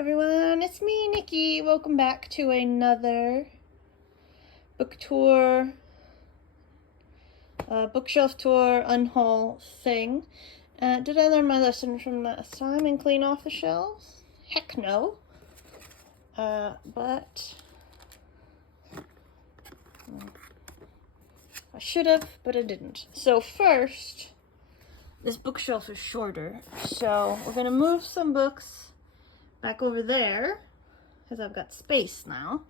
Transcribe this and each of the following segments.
everyone, it's me, Nikki. Welcome back to another book tour, bookshelf tour, unhaul thing. Did I learn my lesson from last time and clean off the shelves? Heck no. But I should have, but I didn't. So first, this bookshelf is shorter, so we're gonna move some books back over there because I've got space now.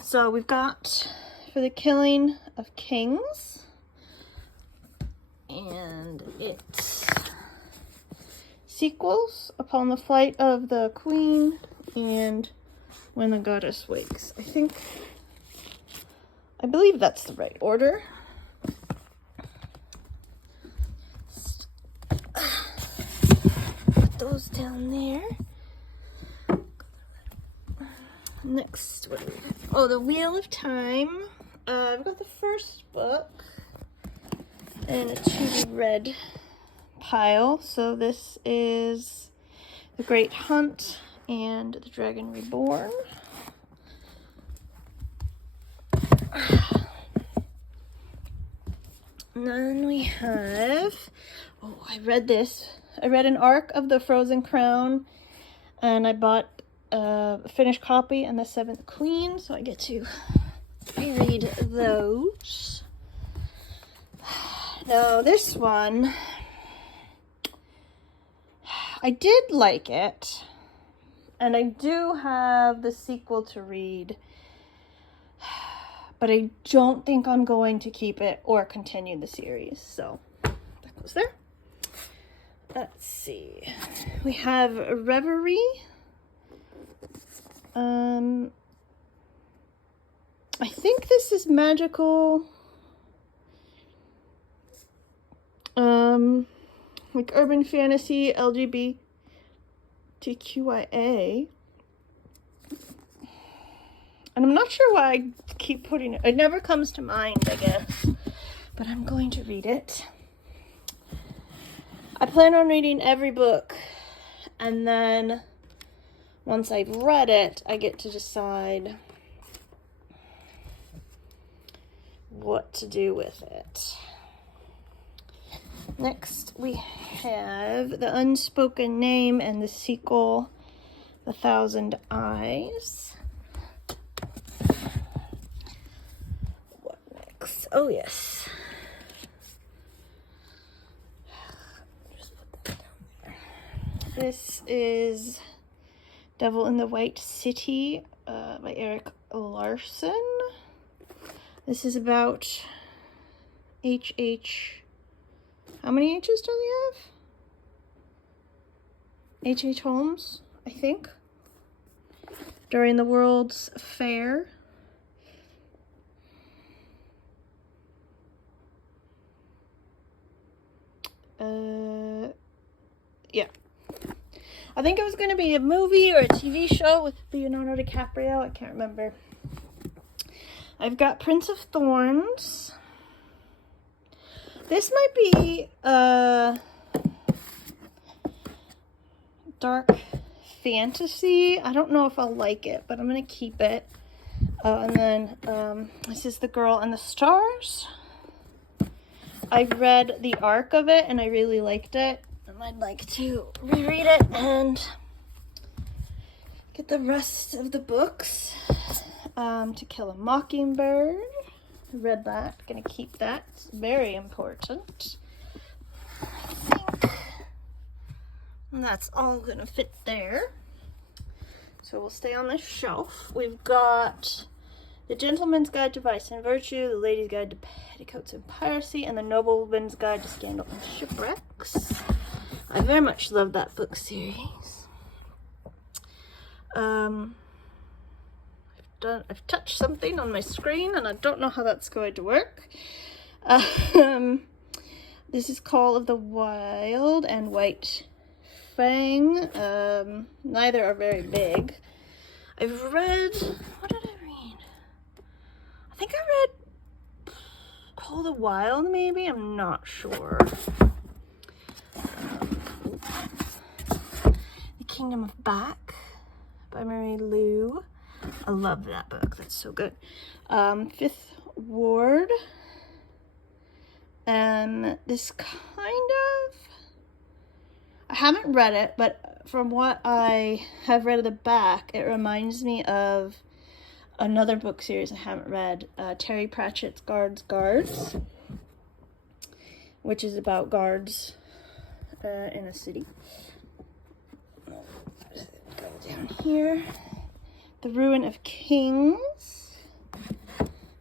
So we've got For the Killing of Kings, and it's sequels Upon the Flight of the Queen and When the Goddess Wakes. I believe that's the right order. Put those down there. Next, what do we have? Oh, The Wheel of Time. I've got the first book in a to-be-read pile. So this is The Great Hunt and The Dragon Reborn. And then we have, I read this. I read an arc of The Frozen Crown, and I bought a finished copy and The Seventh Queen, so I get to reread those. Now this one, I did like it, and I do have the sequel to read, but I don't think I'm going to keep it or continue the series, so that goes there. Let's see. We have Reverie. I think this is magical, like urban fantasy, LGBTQIA. And I'm not sure why I keep putting it. It never comes to mind, I guess. But I'm going to read it. I plan on reading every book. And then once I've read it, I get to decide what to do with it. Next, we have The Unspoken Name and the sequel, The Thousand Eyes. What next? Oh, yes. Just put that down there. This is Devil in the White City by Eric Larson. This is about H.H. How many H's do we have? H.H. Holmes, I think, during the World's Fair. Yeah. I think it was going to be a movie or a TV show with Leonardo DiCaprio. I can't remember. I've got Prince of Thorns. This might be dark fantasy. I don't know if I'll like it, but I'm going to keep it. And then this is The Girl and the Stars. I've read the arc of it, and I really liked it. And I'd like to reread it and get the rest of the books. To Kill a Mockingbird. I read that. Gonna keep that. It's very important. I think that's all gonna fit there. So we'll stay on the shelf. We've got The Gentleman's Guide to Vice and Virtue, The Lady's Guide to Petticoats and Piracy, and The Nobleman's Guide to Scandal and Shipwrecks. I very much love that book series. I've touched something on my screen, and I don't know how that's going to work. This is Call of the Wild and White Fang. Neither are very big. I've read... What did I read? I think I read Call of the Wild, maybe? I'm not sure. The Kingdom of Back by Mary Lou. I love that book. That's so good. Fifth Ward. This kind of... I haven't read it, but from what I have read of the back, it reminds me of another book series I haven't read, Terry Pratchett's Guards, which is about guards in a city. Go down here. The Ruin of Kings,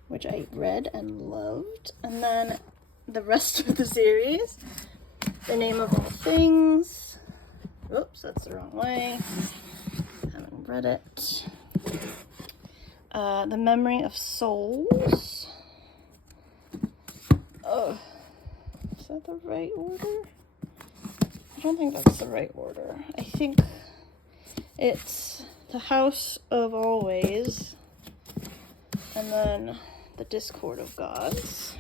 which I read and loved. And then the rest of the series, The Name of All Things. Oops, that's the wrong way. Haven't read it. The Memory of Souls. Oh, is that the right order? I don't think that's the right order. I think it's The House of Always, and then The Discord of Gods.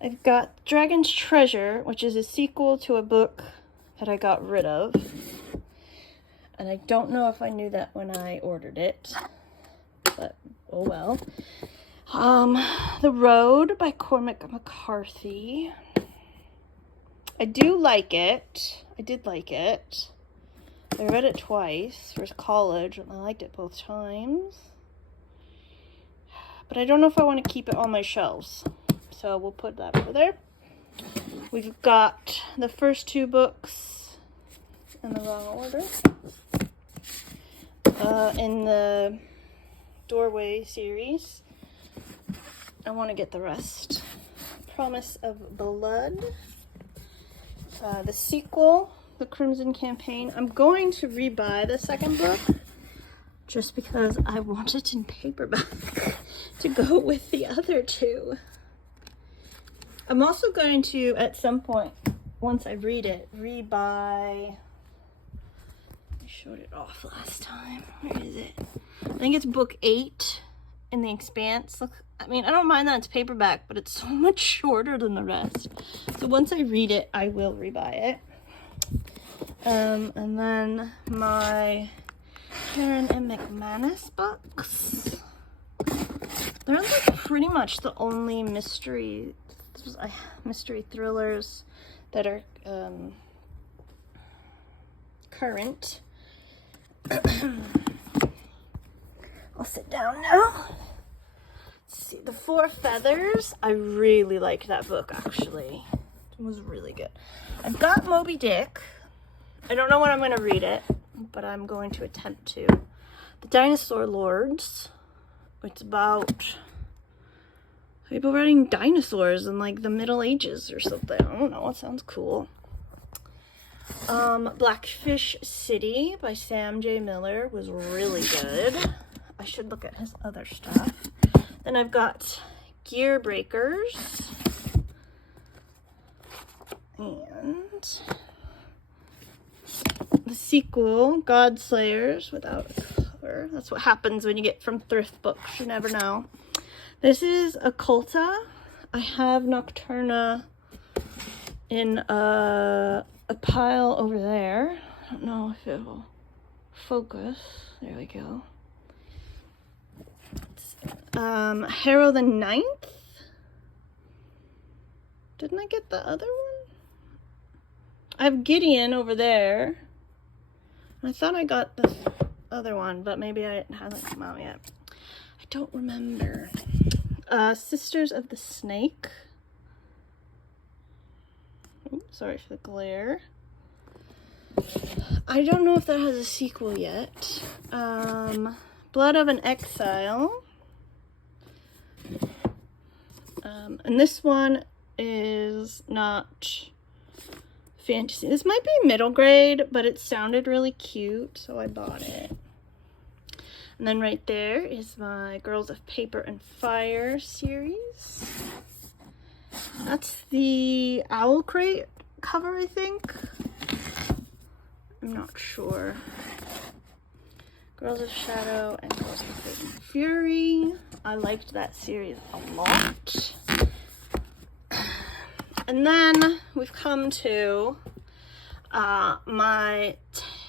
I've got Dragon's Treasure, which is a sequel to a book that I got rid of. And I don't know if I knew that when I ordered it, but oh well. The Road by Cormac McCarthy. I do like it. I did like it. I read it twice for college, and I liked it both times. But I don't know if I want to keep it on my shelves. So we'll put that over there. We've got the first two books in the wrong order. In the Doorway series. I want to get the rest. Promise of Blood. The sequel, The Crimson Campaign. I'm going to rebuy the second book just because I want it in paperback to go with the other two. I'm also going to, at some point, once I read it, rebuy... I showed it off last time. Where is it? I think it's book 8 in The Expanse. Look, I mean, I don't mind that it's paperback, but it's so much shorter than the rest. So once I read it, I will rebuy it. And then my Karen and McManus books. They're like pretty much the only mystery thrillers that are current. I'll sit down now. Let's see, The Four Feathers. I really liked that book, actually. It was really good. I've got Moby Dick. I don't know when I'm going to read it, but I'm going to attempt to. The Dinosaur Lords. It's about people riding dinosaurs in like the Middle Ages or something. I don't know. It sounds cool. Blackfish City by Sam J. Miller was really good. I should look at his other stuff. Then I've got Gear Breakers. And the sequel, God Slayers, without a cover. That's what happens when you get from thrift books. You never know. This is Occulta. I have Nocturna in a pile over there. I don't know if it will focus. There we go. Harrow the Ninth. Didn't I get the other one? I have Gideon over there. I thought I got this other one, but maybe it hasn't come out yet. I don't remember. Sisters of the Snake. Oops, sorry for the glare. I don't know if that has a sequel yet. Blood of an Exile. And this one is not fantasy. This might be middle grade, but it sounded really cute, so I bought it. And then right there is my Girls of Paper and Fire series. That's the Owl Crate cover, I think. I'm not sure. Girls of Shadow and Girls of Fate and Fury. I liked that series a lot. And then we've come to my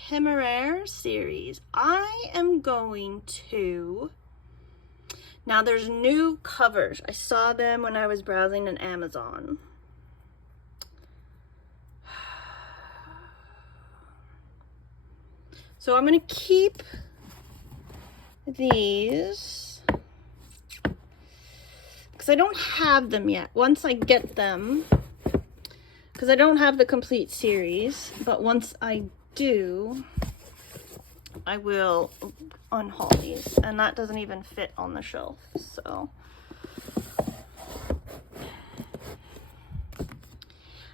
Temeraire series. I am going to... Now there's new covers. I saw them when I was browsing on Amazon. So I'm going to keep these because I don't have them yet. Once I get them, because I don't have the complete series, but once I do, I will unhaul these, and that doesn't even fit on the shelf, so.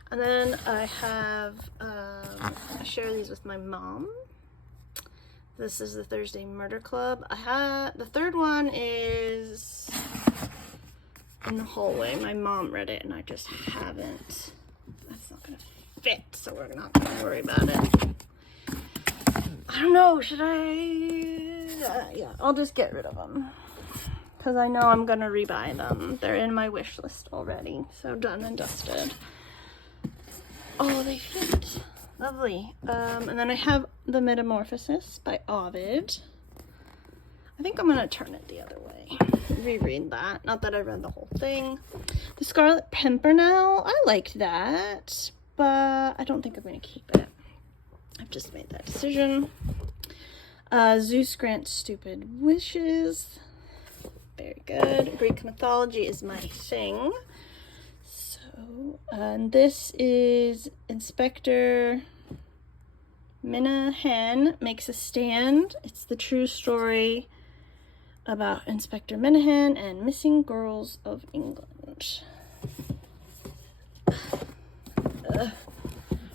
And then I have, I share these with my mom. This is the Thursday Murder Club. The third one is in the hallway. My mom read it and I just haven't. That's not gonna fit, so we're not gonna worry about it. I don't know, should I? Yeah, I'll just get rid of them. Because I know I'm gonna rebuy them. They're in my wish list already, so done and dusted. Oh, they fit. Lovely. And then I have The Metamorphosis by Ovid. I think I'm going to turn it the other way. Reread that. Not that I read the whole thing. The Scarlet Pimpernel. I liked that, but I don't think I'm going to keep it. I've just made that decision. Zeus Grants Stupid Wishes. Very good. Greek mythology is my thing. And this is Inspector Minahan Makes a Stand. It's the true story about Inspector Minahan and missing girls of England.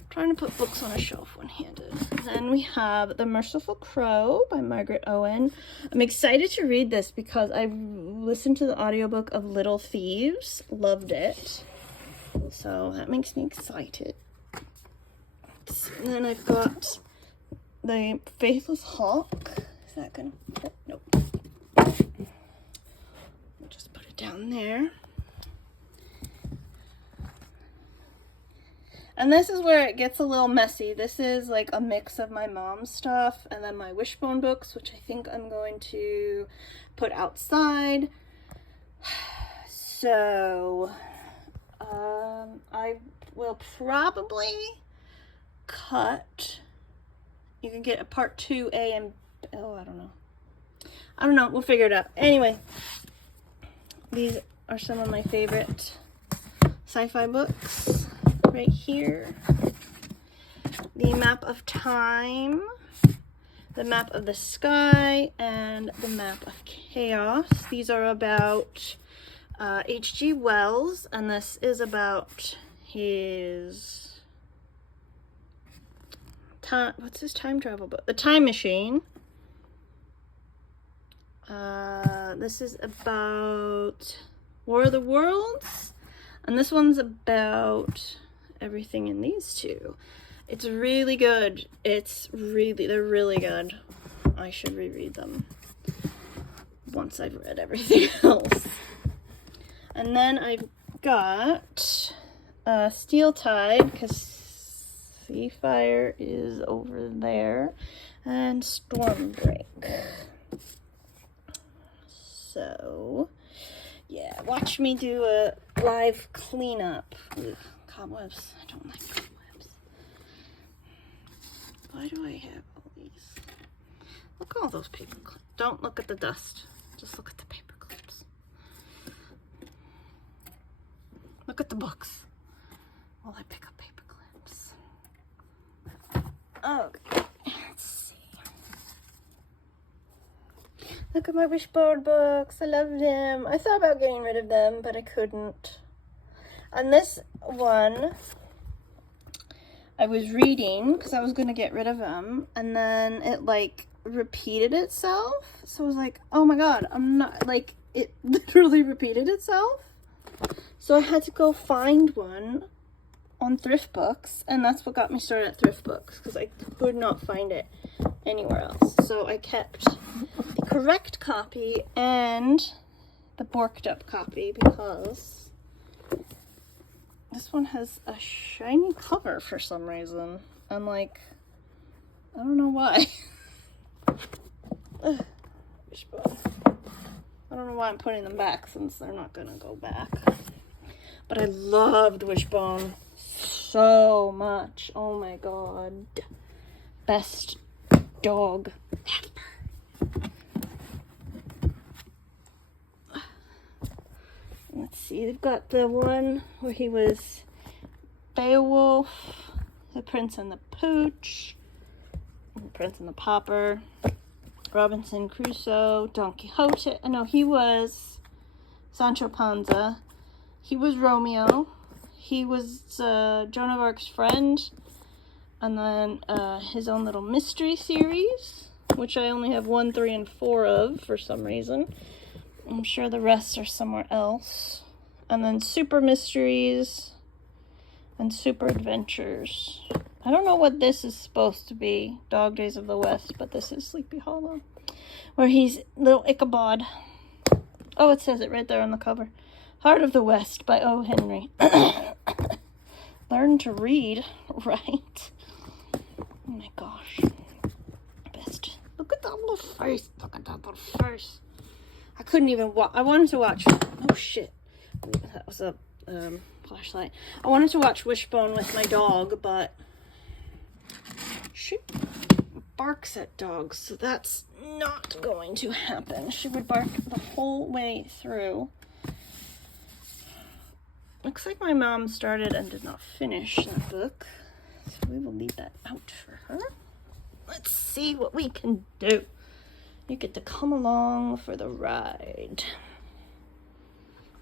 Trying to put books on a shelf one-handed. Then we have The Merciful Crow by Margaret Owen. I'm excited to read this because I listened to the audiobook of Little Thieves. Loved it. So that makes me excited. And then I've got The Faithless Hawk. Is that gonna fit? Nope. I'll just put it down there. And this is where it gets a little messy. This is like a mix of my mom's stuff and then my Wishbone books, which I think I'm going to put outside. So I will probably cut. You can get a part 2A and I don't know. We'll figure it out. Anyway, these are some of my favorite sci-fi books right here. The Map of Time, The Map of the Sky, and The Map of Chaos. These are about H.G. Wells, and this is about his time. What's his time travel book? The Time Machine. This is about War of the Worlds, and this one's about everything in these two. It's really good. They're really good. I should reread them once I've read everything else. And then I've got Steel Tide, because Seafire is over there, and Stormbreak. So, yeah, watch me do a live cleanup. Ugh, cobwebs. I don't like cobwebs. Why do I have all these? Look at all those paper clips. Don't look at the dust. Just look at the paper clips. Look at the books while I pick up paper clips. Okay, let's see. Look at my Wishbone books. I love them. I thought about getting rid of them, but I couldn't. And this one, I was reading because I was going to get rid of them, and then it like repeated itself. So I was like, oh my god, I'm not, like, it literally repeated itself. So I had to go find one on Thrift Books, and that's what got me started at Thrift Books, because I could not find it anywhere else. So I kept the correct copy and the borked up copy, because this one has a shiny cover for some reason. I'm like, I don't know why. Wishbone. I don't know why I'm putting them back since they're not gonna go back. But I loved Wishbone so much. Oh my god. Best dog ever. Let's see, they've got the one where he was Beowulf, the Prince and the Pooch, the Prince and the Pauper, Robinson Crusoe, Don Quixote. No, he was Sancho Panza. He was Romeo. He was Joan of Arc's friend. And then his own little mystery series, which I only have 1, 3, and 4 of for some reason. I'm sure the rest are somewhere else. And then Super Mysteries and Super Adventures. I don't know what this is supposed to be, Dog Days of the West, but this is Sleepy Hollow, where he's little Ichabod. Oh, it says it right there on the cover. Heart of the West by O. Henry. Learn to read, right? Oh my gosh. Best. Look at that little face. Look at that little face. I couldn't even watch. I wanted to watch. Oh shit. That was a flashlight. I wanted to watch Wishbone with my dog, but she barks at dogs, so that's not going to happen. She would bark the whole way through. Looks like my mom started and did not finish that book, so we will leave that out for her. Let's see what we can do. You get to come along for the ride.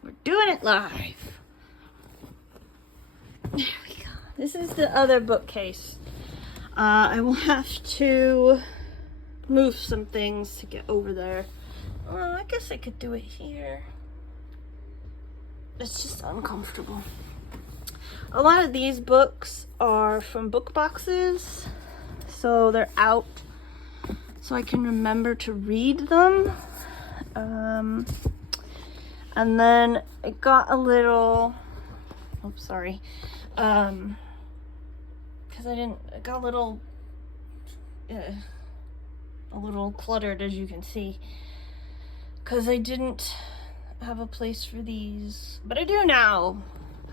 We're doing it live. There we go. This is the other bookcase. I will have to move some things to get over there. Well, I guess I could do it here. It's just uncomfortable. A lot of these books are from book boxes, so they're out so I can remember to read them. And then it got a little, oops, sorry, because it got a little cluttered, as you can see, because I didn't have a place for these, but I do now.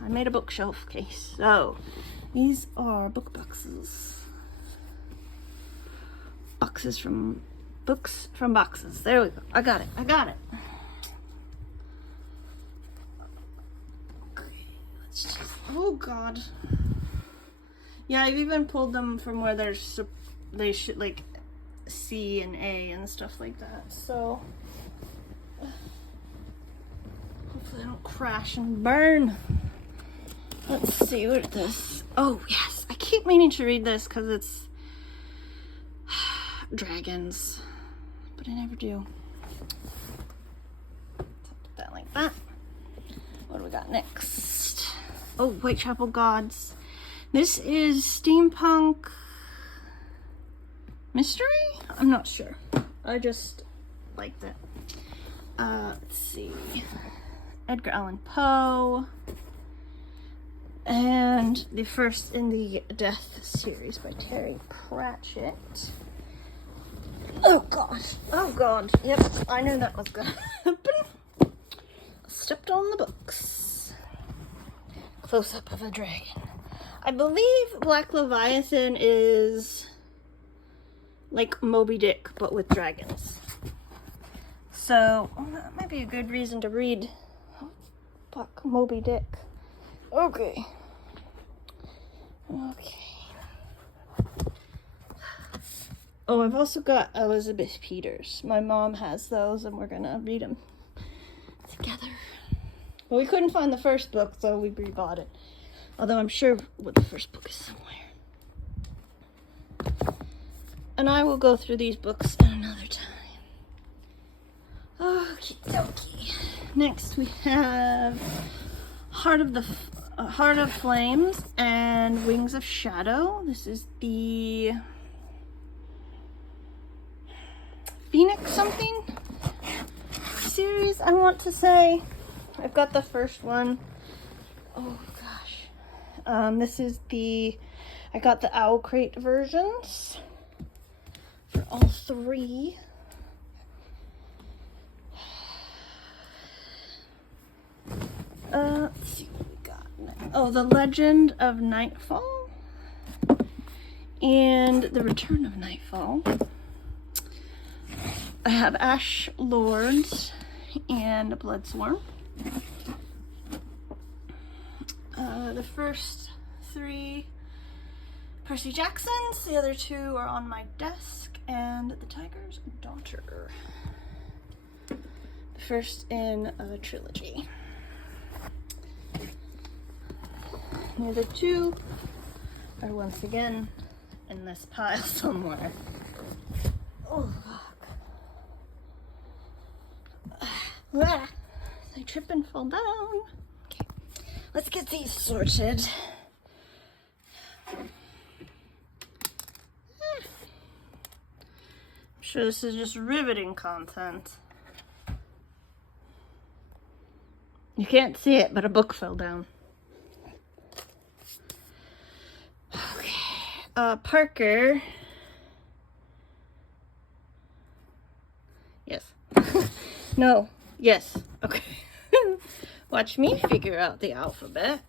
I made a bookshelf case. So these are book boxes. Boxes from books from boxes. There we go. I got it. Okay, let's just, oh god. Yeah, I've even pulled them from where they should, like C and A and stuff like that. So hopefully I don't crash and burn. Let's see what this. Oh yes, I keep meaning to read this because it's dragons, but I never do. Put that like that. What do we got next? Oh, Whitechapel Gods. This is steampunk mystery? I'm not sure. I just liked it. Let's see. Edgar Allan Poe. And the first in the Death series by Terry Pratchett. Oh gosh. Oh god. Yep, I knew that was gonna happen. Stepped on the books. Close up of a dragon. I believe Black Leviathan is like Moby Dick, but with dragons. So, that might be a good reason to read Black Moby Dick. Okay. Oh, I've also got Elizabeth Peters. My mom has those, and we're gonna read them together. Well, we couldn't find the first book, so we rebought it. Although I'm sure the first book is somewhere. And I will go through these books at another time. Okie dokie. Next we have Heart of Flames and Wings of Shadow. This is the Phoenix something series, I want to say. I've got the first one. Oh gosh. This is I got the Owl Crate versions. 3. Let's see what we got. Oh, The Legend of Nightfall and The Return of Nightfall. I have Ash Lords and Bloodsworn. The first 3 Percy Jacksons, the other 2 are on my desk, and The Tiger's Daughter. The first in a trilogy. The other 2 are once again in this pile somewhere. Oh, fuck. I trip and fall down. Okay, let's get these sorted. I'm sure this is just riveting content. You can't see it, but a book fell down. Okay, Parker. Yes. No. Yes. Okay. Watch me figure out the alphabet.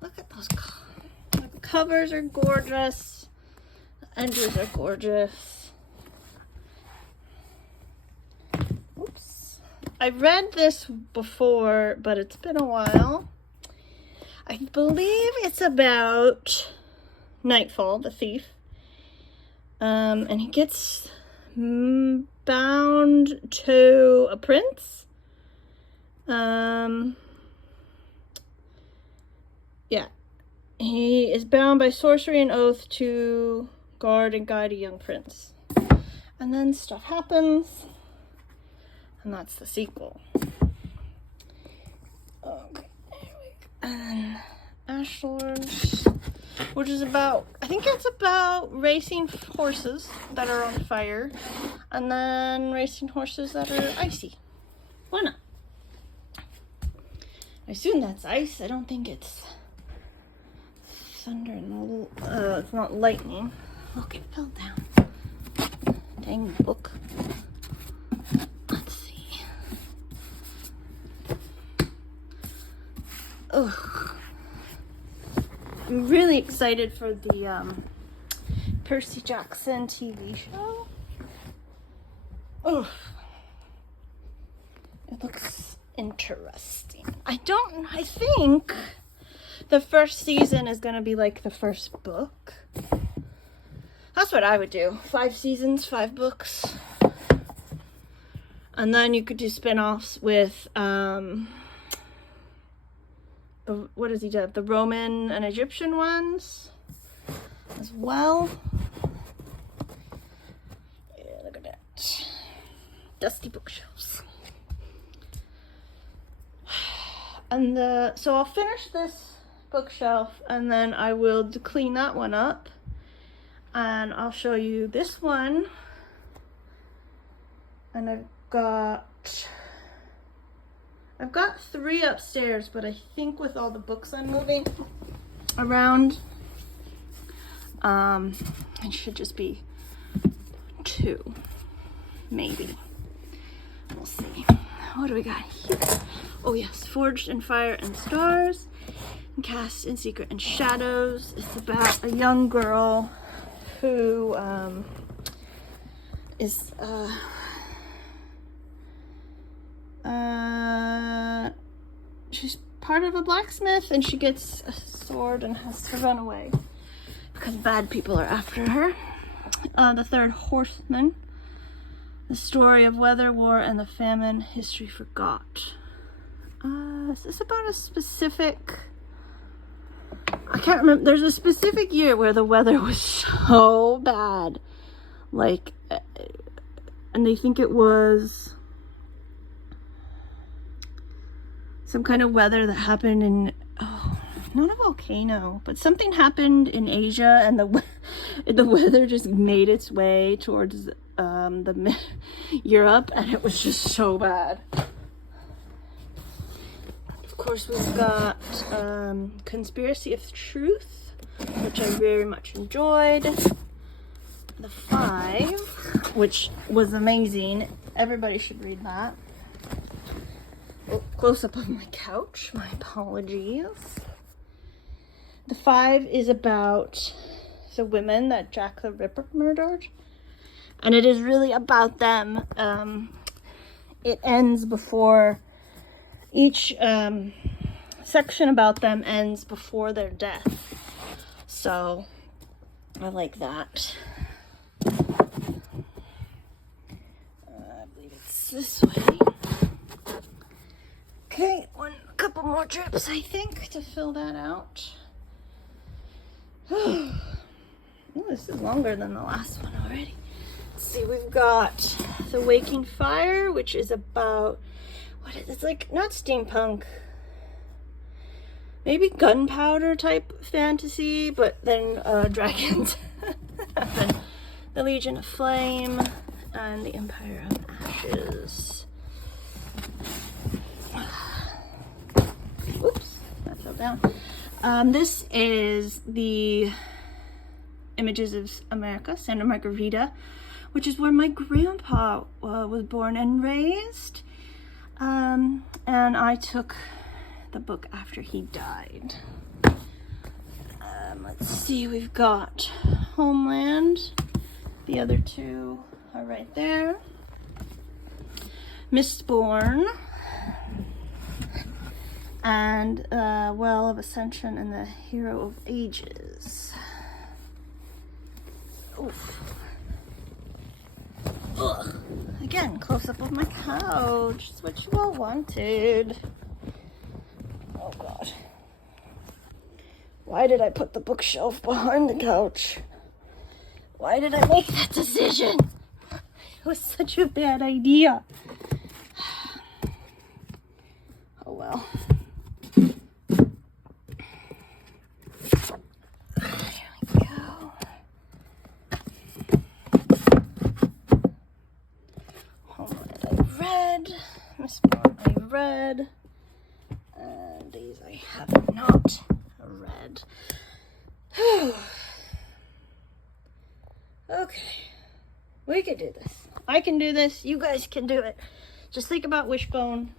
Look at those the covers are gorgeous. The edges are gorgeous. Oops. I've read this before, but it's been a while. I believe it's about Nightfall, the thief. And he gets bound to a prince. Yeah. He is bound by sorcery and oath to guard and guide a young prince. And then stuff happens. And that's the sequel. Okay. And then Ash Lords, which is about, I think it's about racing horses that are on fire, and then racing horses that are icy. Why not? I assume that's ice. I don't think it's thunder and it's not lightning. Look, it fell down. Dang book. Let's see. Ugh. I'm really excited for the Percy Jackson TV show. Oh, it looks interesting. I think the first season is going to be like the first book. That's what I would do. 5 seasons, 5 books. And then you could do spin-offs with what does he do? The Roman and Egyptian ones as well. Yeah, look at that. Dusty bookshelves. And so I'll finish this bookshelf and then I will clean that one up. And I'll show you this one. And I've got 3 upstairs, but I think with all the books I'm moving around, it should just be 2, maybe. We'll see. What do we got here? Oh yes, Forged in Fire and Stars, and Cast in Secret and Shadows. It's about a young girl who is she's part of a blacksmith, and she gets a sword and has to run away because bad people are after her. The Third Horseman, the story of weather, war, and the famine, history forgot. Is this about a specific... I can't remember. There's a specific year where the weather was so bad. Like, and they think it was some kind of weather that happened in, not a volcano, but something happened in Asia, and the weather just made its way towards Europe, and it was just so bad. Of course, we've got Conspiracy of Truth, which I very much enjoyed. The 5, which was amazing. Everybody should read that. Oh, close up of my couch. My apologies. The 5 is about the women that Jack the Ripper murdered. And it is really about them. It ends before... Each section about them ends before their death. So, I like that. I believe it's this way. Okay, a couple more trips, I think, to fill that out. Oh, this is longer than the last one already. Let's see, we've got The Waking Fire, which is about, what is it? It's like, not steampunk, maybe gunpowder type fantasy, but then dragons. And the Legion of Flame and the Empire of Ashes. Oops, that fell down. This is the Images of America, Santa Margarita, which is where my grandpa was born and raised. And I took the book after he died. Let's see, we've got Homeland. The other 2 are right there. Mistborn. And Well of Ascension and the Hero of Ages. Oof. Ugh. Again, close up of my couch. It's what you all wanted. Oh god. Why did I put the bookshelf behind the couch? Why did I make that decision? It was such a bad idea. Oh well. I read, and these I have not read. Okay, we can do this. I can do this. You guys can do it. Just think about Wishbone.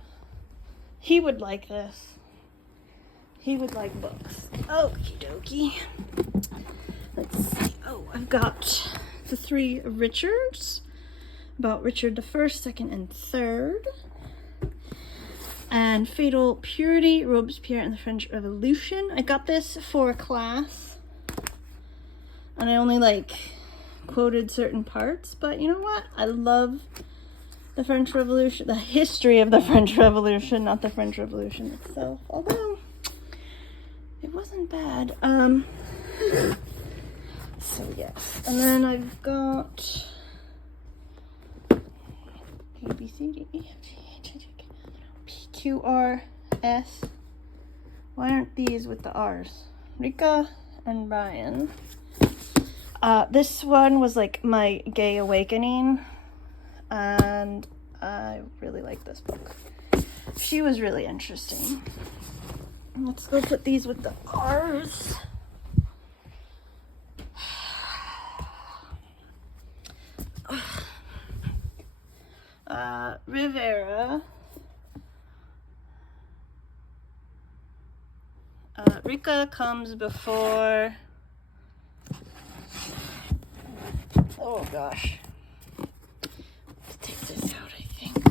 He would like this. He would like books. Okie dokie. Let's see. Oh, I've got the 3 Richards. About Richard the First, Second, and Third. And Fatal Purity, Robespierre and the French Revolution. I got this for a class. And I only quoted certain parts, but you know what? I love the French Revolution, the history of the French Revolution, not the French Revolution itself. Although it wasn't bad. So yes. And then I've got A, B, C, D, E, F, G, H, I, J, K, P, Q, R, S. Why aren't these with the R's? Rika and Brian. This one was like my gay awakening, and I really like this book. She was really interesting. Let's go put these with the R's. Rivera. Rika comes before... Oh gosh. Let's take this out, I think.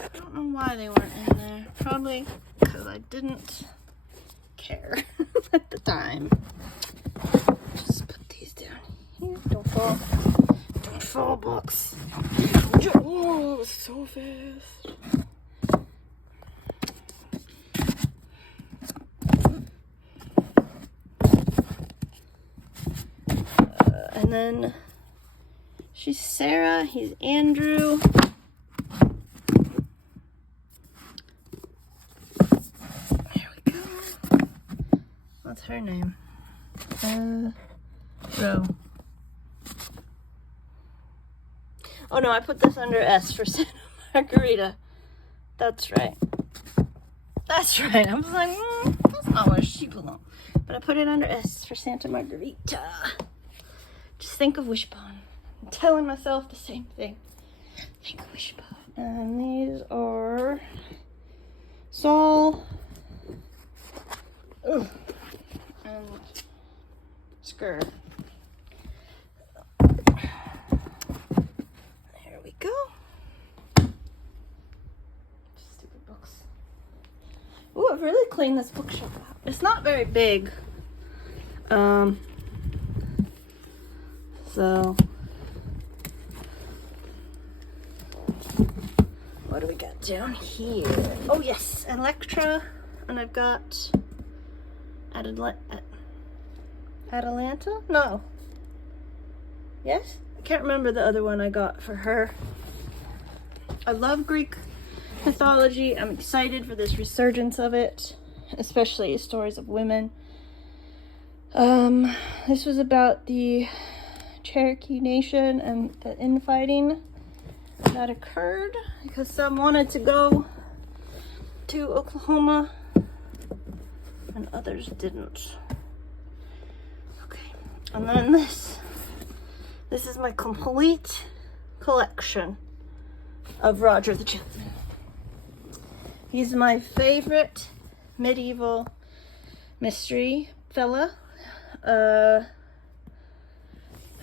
I don't know why they weren't in there. Probably because I didn't care at the time. Just put these down here. Don't fall. Don't fall, books. Oh, so fast. And then she's Sarah, he's Andrew. There we go. What's her name? Ro. Oh no, I put this under S for Santa Margarita. That's right. That's right. I was like, that's not where she belongs. But I put it under S for Santa Margarita. Just think of Wishbone. I'm telling myself the same thing. Think of Wishbone. And these are Saul. Ugh. And Skirt. There we go. Stupid books. Ooh, I've really cleaned this bookshelf out. It's not very big. So what do we got down here? Oh yes, Electra, and I've got Atalanta? No. Yes? I can't remember the other one I got for her. I love Greek mythology. I'm excited for this resurgence of it, especially stories of women. This was about the Cherokee Nation and the infighting that occurred because some wanted to go to Oklahoma and others didn't. Okay, and then this is my complete collection of Roger the Chapman. He's my favorite medieval mystery fella.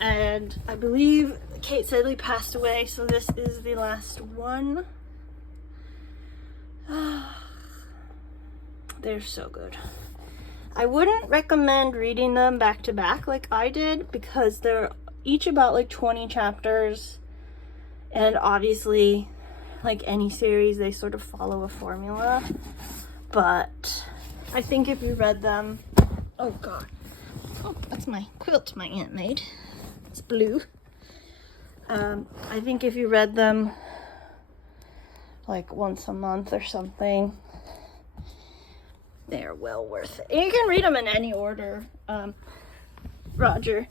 And I believe Kate Sedley passed away, so this is the last one. They're so good. I wouldn't recommend reading them back to back like I did because they're each about like 20 chapters, and obviously like any series they sort of follow a formula, but I think if you read them, oh god, oh, that's my quilt my aunt made. It's blue. I think if you read them like once a month or something, they're well worth it. And you can read them in any order. Roger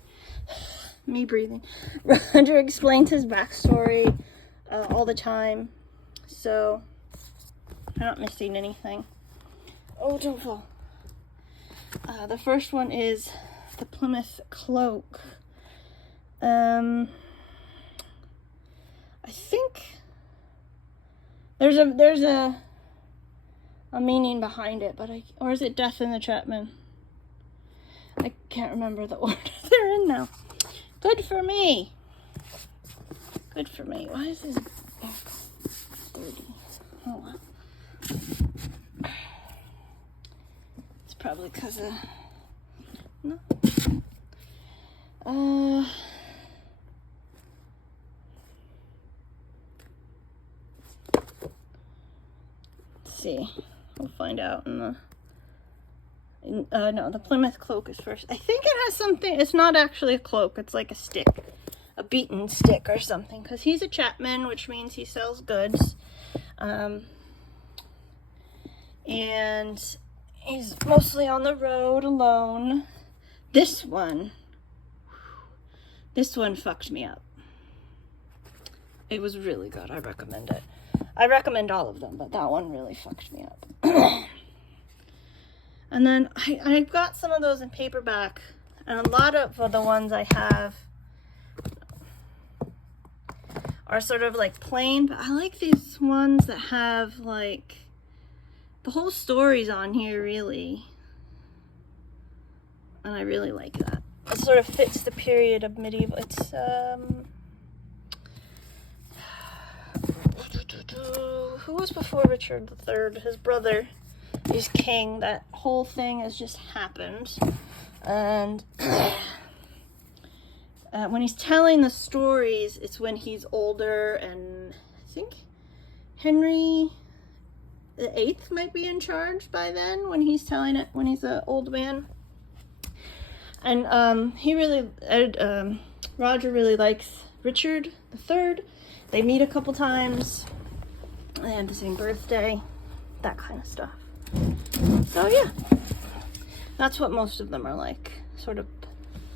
explains his backstory all the time, so I'm not missing anything. Oh, don't fall. The first one is the Plymouth Cloak. I think there's a meaning behind it, but or is it Death in the Chapman? I can't remember the order they're in now. Good for me. Good for me. Why is this back 30? Oh wow. It's probably because of no. See, we'll find out in the no, the Plymouth Cloak is first. I think it has something. It's not actually a cloak, it's like a stick, a beaten stick or something, because he's a Chapman, which means he sells goods, and he's mostly on the road alone. This one fucked me up. It was really good. I recommend it. I recommend all of them, but that one really fucked me up. And then I got some of those in paperback, and a lot of the ones I have are sort of like plain, but I like these ones that have like the whole story's on here really, and I really like that. It sort of fits the period of medieval. It's who was before Richard III? His brother is king. That whole thing has just happened, and when he's telling the stories, it's when he's older, and I think Henry VIII might be in charge by then when he's telling it, when he's an old man. And Roger really likes Richard III. They meet a couple times. They have the same birthday, that kind of stuff. So yeah, that's what most of them are like, sort of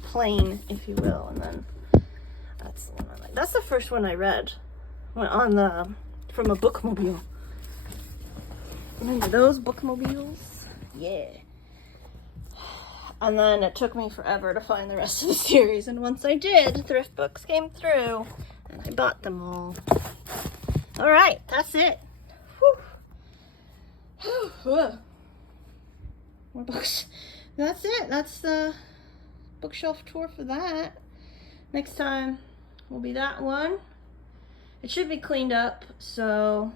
plain, if you will. And then that's the one I like. That's the first one I read on the from a bookmobile. Remember those bookmobiles? Yeah. And then it took me forever to find the rest of the series, and once I did, Thrift Books came through, and I bought them all. Alright, that's it. Whew. More books. That's it. That's the bookshelf tour for that. Next time will be that one. It should be cleaned up, so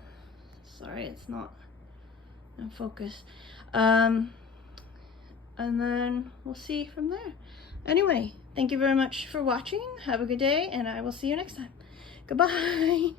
sorry it's not in focus. And then we'll see from there. Anyway, thank you very much for watching. Have a good day, and I will see you next time. Goodbye.